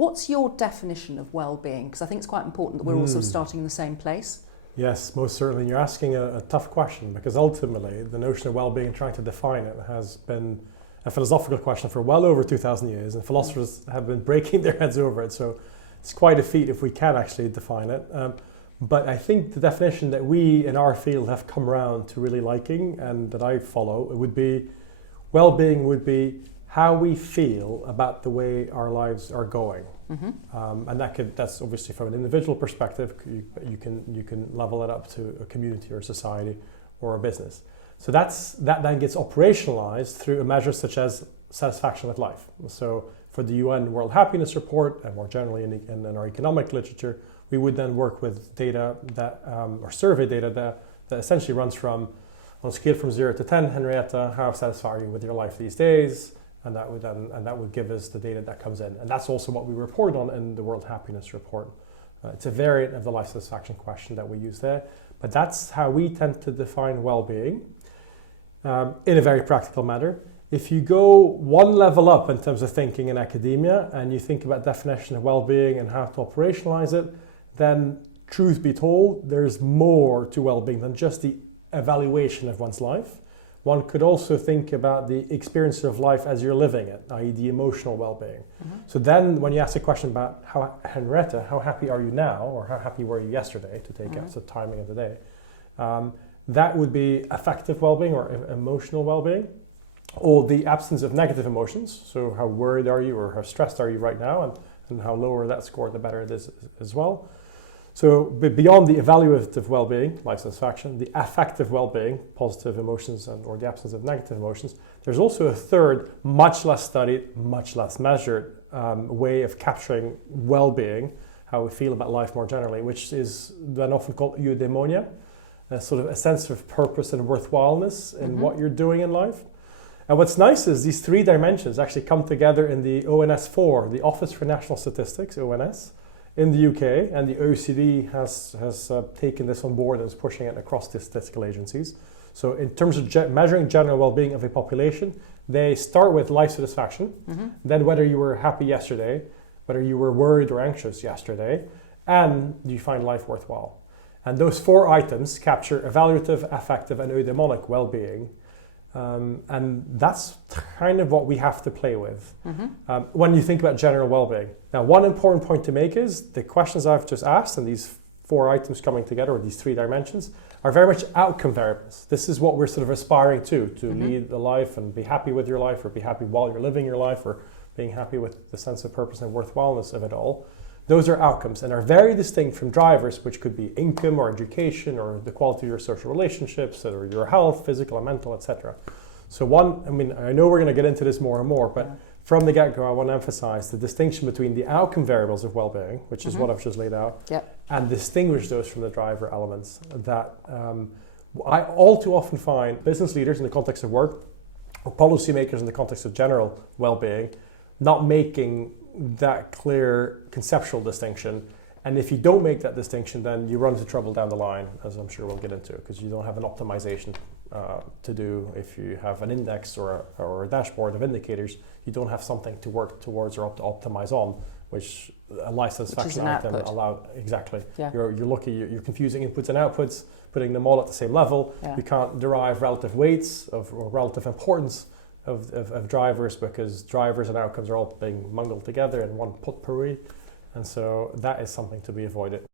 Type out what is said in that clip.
What's your definition of well-being? Because I think it's quite important that we're all sort of starting in the same place. Yes, most certainly. You're asking a tough question, because ultimately the notion of well-being and trying to define it has been a philosophical question for well over 2,000 years, and philosophers have been breaking their heads over it. So it's quite a feat if we can actually define it. But I think the definition that we in our field have come around to really liking, and that I follow, it would be well-being would be how we feel about the way our lives are going. And that's obviously from an individual perspective. You can level it up to a community or a society or a business. So that then gets operationalized through a measure such as satisfaction with life. So for the UN World Happiness Report, and more generally in our economic literature, we would then work with data that, or survey data that essentially runs from, on a scale from 0 to 10, Henrietta, how satisfied are you with your life these days? And that would give us the data that comes in. And that's also what we report on in the World Happiness Report. It's a variant of the life satisfaction question that we use there. But that's how we tend to define well-being in a very practical manner. If you go one level up in terms of thinking in academia, and you think about definition of well-being and how to operationalize it, then truth be told, there's more to well-being than just the evaluation of one's life. One could also think about the experience of life as you're living it, i.e. the emotional well-being. So then when you ask a question about Henrietta, how happy are you now, or how happy were you yesterday, to take out the timing of the day, that would be affective well-being or emotional well-being, or the absence of negative emotions. So how worried are you, or how stressed are you right now, and how lower that score, the better it is as well. So beyond the evaluative well-being, life satisfaction, the affective well-being, positive emotions or the absence of negative emotions, there's also a third, much less studied, much less measured way of capturing well-being, how we feel about life more generally, which is then often called eudaimonia, a sort of a sense of purpose and worthwhileness in what you're doing in life. And what's nice is these three dimensions actually come together in the ONS4, the Office for National Statistics, ONS, in the UK, and the OECD has taken this on board and is pushing it across the statistical agencies. So in terms of measuring general well-being of a population, they start with life satisfaction, then whether you were happy yesterday, whether you were worried or anxious yesterday, and do you find life worthwhile? And those four items capture evaluative, affective, and eudaimonic well-being. And that's kind of what we have to play with when you think about general well-being. Now, one important point to make is the questions I've just asked and these four items coming together, or these three dimensions, are very much outcome variables. This is what we're sort of aspiring to lead a life and be happy with your life, or be happy while you're living your life, or being happy with the sense of purpose and worthwhileness of it all. Those are outcomes and are very distinct from drivers, which could be income or education or the quality of your social relationships or your health, physical and mental, etc. So I know we're going to get into this more and more, but from the get-go, I want to emphasize the distinction between the outcome variables of well-being, which is what I've just laid out, and distinguish those from the driver elements that I all too often find business leaders in the context of work or policymakers in the context of general well-being not making that clear conceptual distinction. And if you don't make that distinction, then you run into trouble down the line, as I'm sure we'll get into, because you don't have an optimization to do. If you have an index or a dashboard of indicators, you don't have something to work towards or to optimize on, which a life satisfaction item allow. Exactly. Yeah. You're confusing inputs and outputs, putting them all at the same level. Yeah. You can't derive relative weights or relative importance of drivers, because drivers and outcomes are all being mungled together in one potpourri. And so that is something to be avoided.